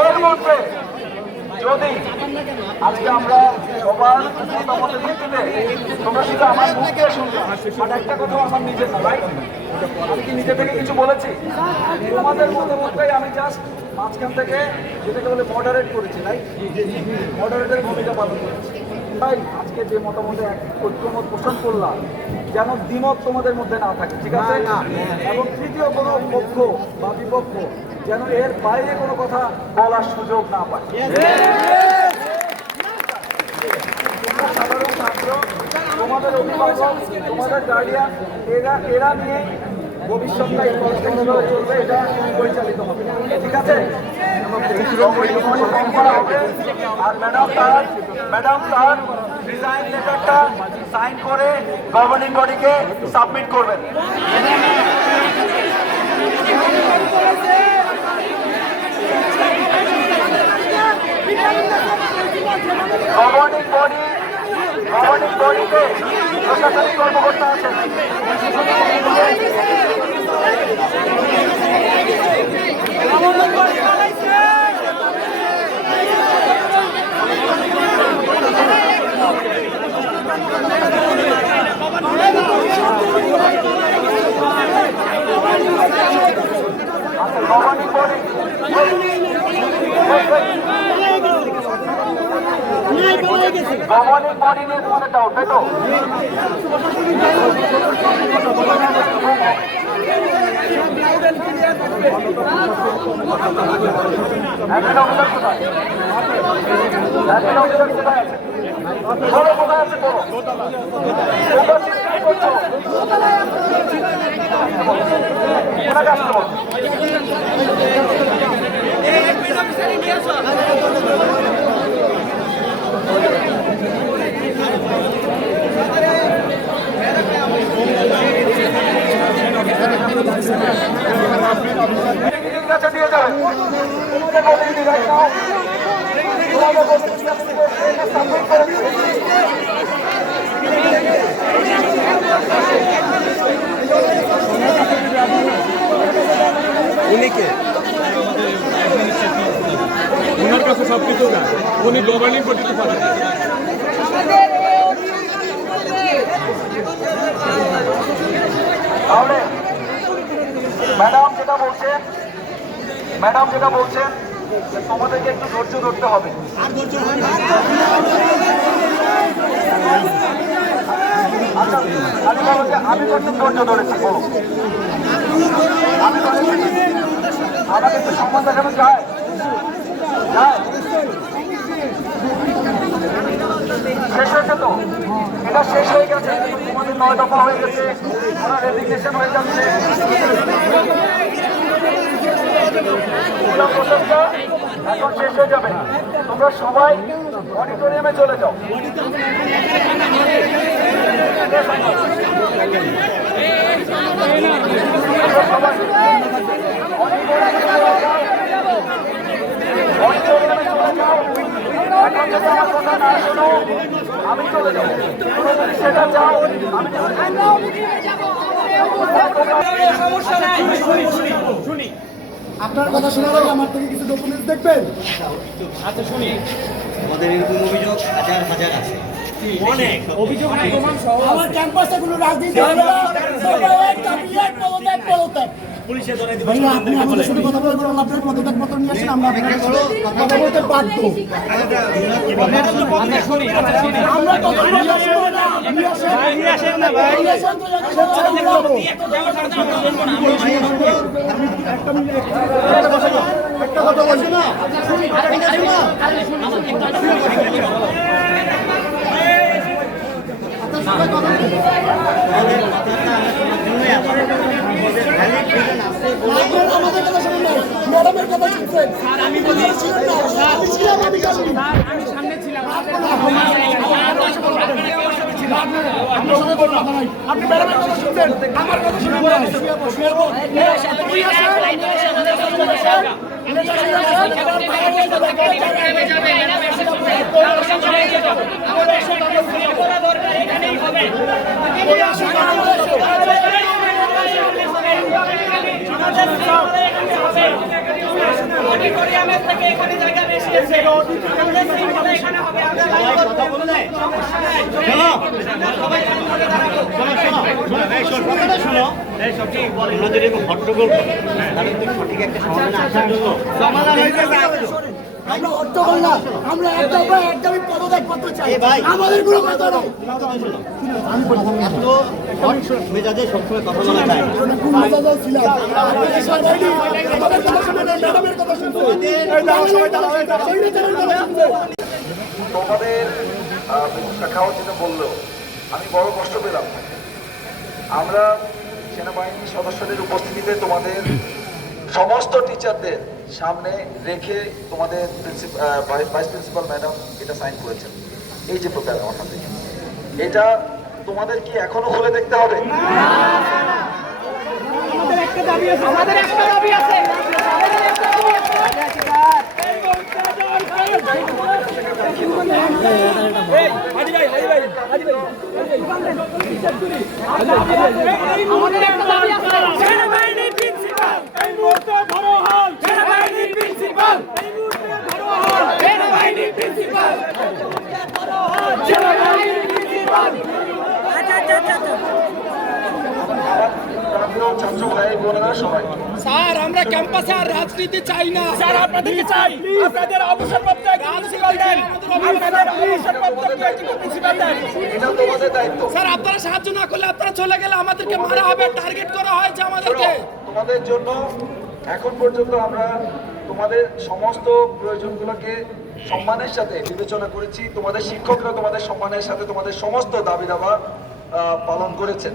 এর মধ্যে যদি আজকে আমরা সবার মতামতের ভিত্তিতে তোমরা শুধু আমার মুখ দিয়ে শুনলাম, আর একটা কথা আমার নিজের না, রাইট? আমি কি নিজে থেকে কিছু বলেছি? তোমাদের মতামতটাই আমি জাস্ট মাঝখান থেকে যেটাকে বলে মডারেট করেছি, রাইট? মডারেটের ভূমিকা পালন করেছি। তাই আজকে যে মতামতে ঐক্যমত পোষণ করলাম, যেন দ্বিমত তোমাদের মধ্যে না থাকে, ঠিক আছে? এবং তৃতীয় কোনো পক্ষ বা বিপক্ষ যেন এর বাইরে কোনো কথা বলার সুযোগ না পায়। সাধারণ ছাত্র, তোমাদের অভিভাবক, তোমাদের গার্ডিয়ান, এরা নিয়ে ভবিষ্যৎটা এই কলেজটা কিভাবে চলবে এটা পরিচালিত হবে, ঠিক আছে? আর ম্যাডাম তার রিজাইন লেটারটা সাইন করে গভর্নিং বডিকে সাবমিট করবেন। গভর্নিং বডিতে প্রশাসনিক কর্মকর্তা আছেন। গভর্নিং বডি নিয়ে তোমাদের ডাউট, তাই তো? কোথায় আছে? কাছে দিয়ে যাবে ওনার কাছে সব কিছু না, উনি গভর্নিং করতে পারেন। তাহলে ম্যাডাম যেটা বলছেন তোমাদেরকে একটু ধৈর্য ধরতে হবে। আচ্ছা, আমি একটু ধৈর্য ধরেছি, বলো। আমাকে একটু সম্মান দেখানো যায়? শেষ হয়েছে তো? এটা শেষ হয়ে গেছে, তোমাদের 9 দফা হয়ে গেছে, ওনার রেজিগনেশন হয়ে যাচ্ছে। এখন শেষ হয়ে যাবে, তোমরা সবাই অডিটোরিয়ামে চলে যাও। অডিটোরিয়ামে চলে যাও। এখন যদি আমার কথা না শোনো আমি চলে যাবো। তোমরা যদি সেটা চাও আমি চলে যাবো। আপনার কথা শোনার আগে আমার থেকে কিছু ডকুমেন্টস দেখবেন। আমাদের এরকম অভিযোগ হাজার হাজার আছে, অনেক অভিযোগ প্রমাণ সহ আমার ক্যাম্পাসে কোনো রাজনীতি হবে না, সবাই একটা বিরাট পদত্যাগ। পুলিশে ধরে দিবে। ভাইয়া আপনি আমাদের সাথে কথা বলতে বলুন, আপনার পদত্যাগ পত্র নিয়ে আসেন, আমরা কথা বলতে বাধ্য। আমরা কথা নিয়ে আসবো না, নিয়ে আসেন না ভাই, নিয়ে আসেন তো জায়গায় যাবো। একটা কথা বলছি না, আমাদের কথা শুনুন না, ম্যাডামের কথা শুনছেন। আমি ছিলাম, আমি সামনে ছিলাম। আপনি ম্যাডামের কথা শুনছেন, আমার কথা শুনুন না। আমরা হট্টগোল না, আমরা একদমই পদত্যাগ করতে চাই। আমাদের কোনো কথা নাই। মেজাজে সবসময় কথা বলা যায় না। কোন মেজাজে ছিলাম? আমাদের কথা শুনুন, ম্যাডামের কথা শুনছেন, স্বৈরাচারের কথা শুনছেন। তোমাদের খাওয়া যেটা বললো আমি বড় কষ্ট পেলাম। আমরা সেনাবাহিনীর সদস্যদের উপস্থিতিতে তোমাদের সমস্ত টিচারদের সামনে রেখে তোমাদের ভাইস প্রিন্সিপাল ম্যাডাম এটা সাইন করেছেন। এই যে প্রকার আমার হাতে, এটা তোমাদের কি এখনো খুলে দেখতে হবে? আমাদের একটা দাবি আছে। সেনাবাহিনীর প্রিন্সিপাল এই মুহূর্তে ধরো হল, সেনাবাহিনীর প্রিন্সিপাল এই মুহূর্তে ধরো হল, সেনাবাহিনীর প্রিন্সিপাল সেনাবাহিনীর প্রিন্সিপাল। ছাত্র ভাই বোনেরা সবাই, স্যার আমরা ক্যাম্পাসে আর রাজনীতি চাই না স্যার, আপনাদেরকে চাই। আপনাদের অবসরপ্রাপ্ত একজন প্রিন্সিপাল দেন, আপনাদের অবসরপ্রাপ্ত একজন প্রিন্সিপাল দেন। এটা তোমাদের দায়িত্ব। স্যার আপনারা সাহায্য না করলে, আপনারা চলে গেলে আমাদেরকে মারা হবে, টার্গেট করা হয়েছে আমাদেরকে। তোমাদের জন্য এখন পর্যন্ত আমরা তোমাদের সমস্ত প্রয়োজনগুলোকে সম্মানের সাথে বিবেচনা করেছি। তোমাদের শিক্ষকরা তোমাদের সম্মানের সাথে তোমাদের সমস্ত দাবি দাবা পালন করেছেন।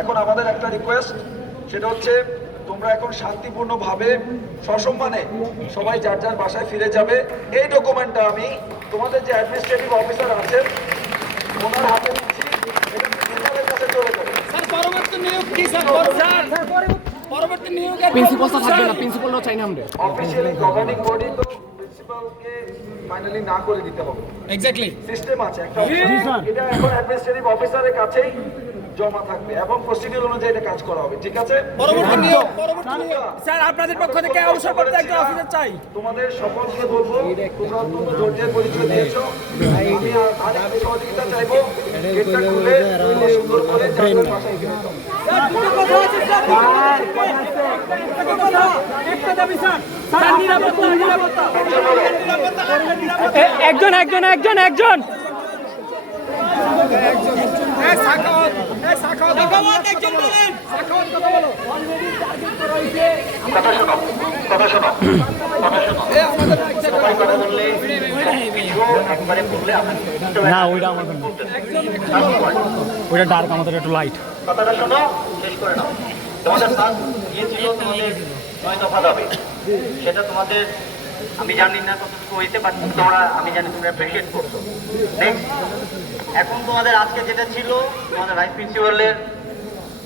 এখন আমাদের একটা রিকোয়েস্ট, সেটা হচ্ছে তোমরা এখন শান্তিপূর্ণভাবে সসম্মানে সবাই যার যার বাসায় ফিরে যাবে। এই ডকুমেন্টটা আমি তোমাদের যে অ্যাডমিনিস্ট্রেটিভ অফিসার আছেন ওনার হাতে দিচ্ছি, এটা প্রিন্সিপালের কাছে চলে যাবে। স্যার পরবর্তী নিয়োগ কি স্যার? পরবর্তী নিয়োগের প্রিন্সিপাল থাকবে না, প্রিন্সিপালও চাই না আমরা। অফিশিয়ালি গভর্নিং বডি তো প্রিন্সিপালকে ফাইনালি না করে দিতে হবে। এক্স্যাক্টলি সিস্টেম আছে একটা, এটা এখন অ্যাডমিনিস্ট্রেটিভ অফিসারের কাছেই জমা থাকবে এবং প্রসিডিউর অনুযায়ী এটা কাজ করা হবে। ঠিক আছে? পরবর্তী নিয়োগ স্যার আপনাদের পক্ষ থেকে অবসরপ্রাপ্ত একজন অফিসার চাই। তোমাদের সকলকে বলবো তোমরা অত্যন্ত ধৈর্যের পরিচয় দিয়েছো। আমি আরেকটু সহযোগিতা চাইবো, গেটটা খুলে তোমরা সুন্দর করে যাদের বাসায় ফিরে যাও। একটা দাবি স্যার, স্যার নিরাপত্তা, নিরাপত্তা একজন একজন একজন একজন কথা শোনো, কথা শোনো, কথা শোনো। সবাই কথা বললে একবারে বললে না ওইটা আমাদের না, ওইটা ডার্ক, আমাদের একটু লাইট। কথাটা শোনো, শেষ করে নাও। তোমাদের স্যার গিয়েছিল তোমাদের 9 দফা দাবি, সেটা তোমাদের আমি জানি না কতটুকু হইতে পারছি, তোমরা আমি জানি তোমরা অ্যাপ্রিশিয়েট করছো। নেক্সট, এখন তোমাদের আজকে যেটা ছিল তোমাদের ভাইস প্রিন্সিপালের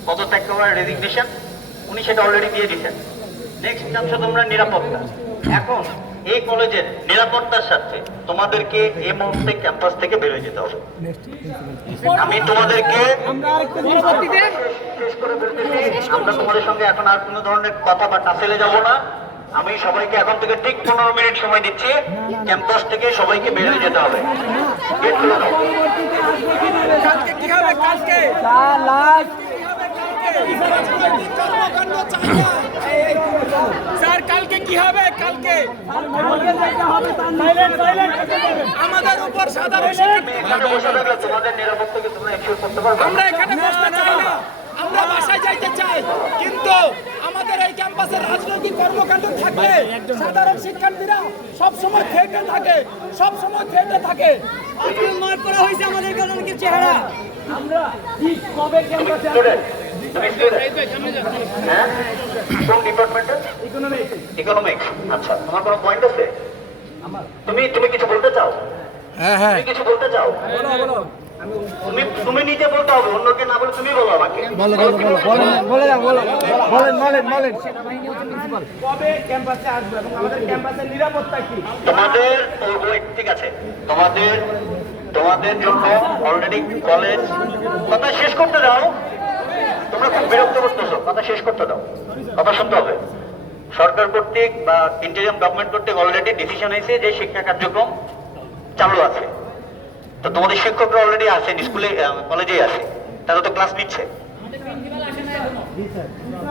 পদত্যাগ করার রেজিগনেশন, উনি সেটা অলরেডি দিয়ে দিয়েছেন। নেক্সট চাচ্ছ তোমরা নিরাপত্তা। এখন এই কলেজের নিরাপত্তার সাথে তোমাদেরকে এই মুহূর্তে ক্যাম্পাস থেকে বেরিয়ে যেতে হবে। আমি তোমাদেরকে শেষ করে বলতেছি, আমরা তোমাদের সঙ্গে এখন আর কোনো ধরনের কথা বা টাসেলে যাব না। আমি সবাইকে এখন থেকে ঠিক 15 মিনিট সময় দিচ্ছি, ক্যাম্পাস থেকে সবাইকে বেরিয়ে যেতে হবে। গেট খুলে দাও। কালকে কি হবে? কালকে কর্মকাণ্ড চাই না। স্যার কালকে কি হবে? কালকে আমাদের উপর সাধারণ এখানে বসে থাকলে তোমাদের নিরাপত্তাকে তোমরা এনশিওর করতে পারবে? আমরা এখানে বসতে চাই না, আমরা বাসায় যাইতে চাই, কিন্তু আমাদের এই ক্যাম্পাসে রাজনৈতিক কর্মকাণ্ড থাকলে সাধারণ শিক্ষার্থীরা সবসময় থেটে থাকে, সবসময় থেটে থাকে। আজকে মার করা হয়েছে আমাদের কারণে চেহারা। আমরা ঠিক কবে ক্যাম্পাসে স্টুডেন্ট, তুমি স্টুডেন্ট? হ্যাঁ, কোন ডিপার্টমেন্টে? ইকোনমিক্স। আচ্ছা, তোমার কোনো পয়েন্ট আছে? তুমি কিছু বলতে চাও? তুমি কিছু বলতে চাও? তুমি নিজে বলতে হবে, অন্যকে না বলে তুমি বলো আমাকে। কবে ক্যাম্পাসে আসবে এবং আমাদের ক্যাম্পাসের নিরাপত্তা কি? তোমাদের ঠিক আছে, তোমাদের জন্য অলরেডি কলেজ, কথা শেষ করতে দাও। তোমরা খুব বিরক্ত করতেছো, কথা শেষ করতে দাও, কথা শুনতে হবে। সরকার কর্তৃক বা ইন্টারিয়াম গভর্নমেন্ট কর্তৃক অলরেডি ডিসিশন হয়েছে যে শিক্ষা কার্যক্রম চালু আছে। তো তোমাদের শিক্ষকরা অলরেডি আছেন, স্কুলে কলেজেই আছে, তারা তো ক্লাস নিচ্ছে।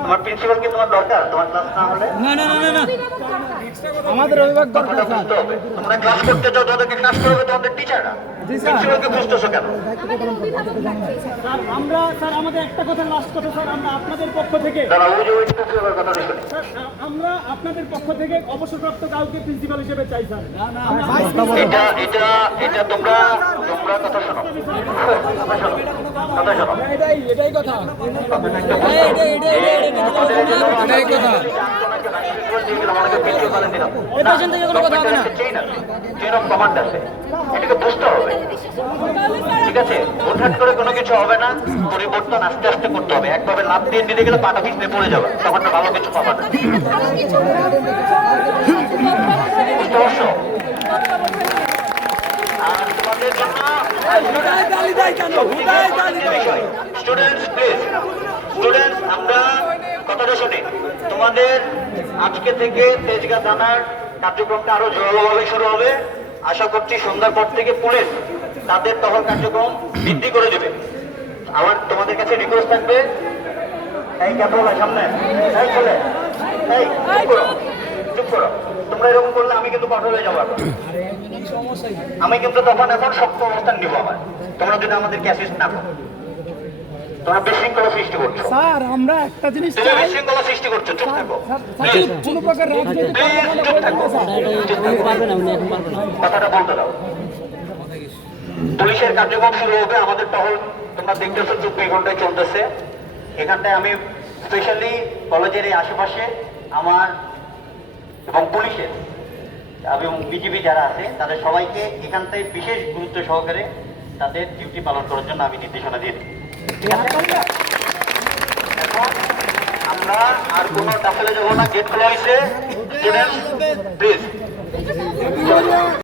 তোমার প্রিন্সিপাল কি তোমার দরকার? তোমার ক্লাস না হলে আমাদের অভিভাবক কথাটা বুঝতে হবে। তোমরা ক্লাস করতে চাও, তাদেরকে ক্লাস করবে তোমাদের টিচাররা। প্রিন্সিপালকে বুঝতেছো কেন? আমরা স্যার আমাদের একটা কথা, লাস্ট কথা স্যার, আমরা আপনাদের পক্ষ থেকে তারা ওই যে ওই প্রিন্সিপালের কথাটা শুনি। আমরা আপনাদের পক্ষ থেকে অবসরপ্রাপ্ত কাউকে প্রিন্সিপাল হিসেবে চাই স্যার। এটা তোমরা কথা শোনো, কথা শোনো। এটাই কথা। এটাকে বুঝতে হবে, ঠিক আছে? হুটহাট করে কোনো কিছু হবে না, পরিবর্তন আস্তে আস্তে করতে হবে। একভাবে লাভ দিয়ে দিতে গেলে পাটা পিছনে পড়ে যাবে, তখন তো ভালো কিছু পাবা না। বুঝতে পারছো? আর তোমাদের জন্য স্টুডেন্টস, প্লিজ স্টুডেন্টস, আমরা কথাটা শুনি। তোমাদের আজকে থেকে তেজগাঁ থানার কার্যক্রমটা আরো জোরালোভাবে শুরু হবে। আশা করছি সন্ধ্যার পর থেকে পুলিশ তাদের টহল কার্যক্রম বৃদ্ধি করে দেবে। আমার তোমাদের কাছে রিকোয়েস্ট থাকবে, এই ক্যাপলা সামনে, এই চলে, এই চুপ করো, চুপ করো। তোমরা এরকম করলে আমি কিন্তু কঠোর হয়ে যাবো। আমি কিন্তু তখন এখন শক্ত অবস্থান নিবো আমার, তোমরা যদি আমাদেরকে অ্যাসিস্ট না করো। তোমরা বিশৃঙ্খলা সৃষ্টি করছো স্যার আমরা একটা জিনিস তুমি বিশৃঙ্খলা সৃষ্টি করছো, চুপ থাকো প্লিজ, কোনো প্রকার রাজনৈতিক প্লিজ চুপ থাকো। কথাটা বলতে দাও। পুলিশের কার্যক্রম শুরু হবে, আমাদের টহল তোমরা দেখতেছো 24 ঘন্টায় চলতেছে। এখানটায় আমি স্পেশালি কলেজের এই আশেপাশে আমার এবং পুলিশের এবং বিজিবি যারা আছে তাদের সবাইকে এখানটায় বিশেষ গুরুত্ব সহকারে তাদের ডিউটি পালন করার জন্য আমি নির্দেশনা দিয়ে দিই। ঠিক আছে? এখন আমরা আর কোনো টাফেলে যাবো না, গেট খোলা হয়েছে। Students please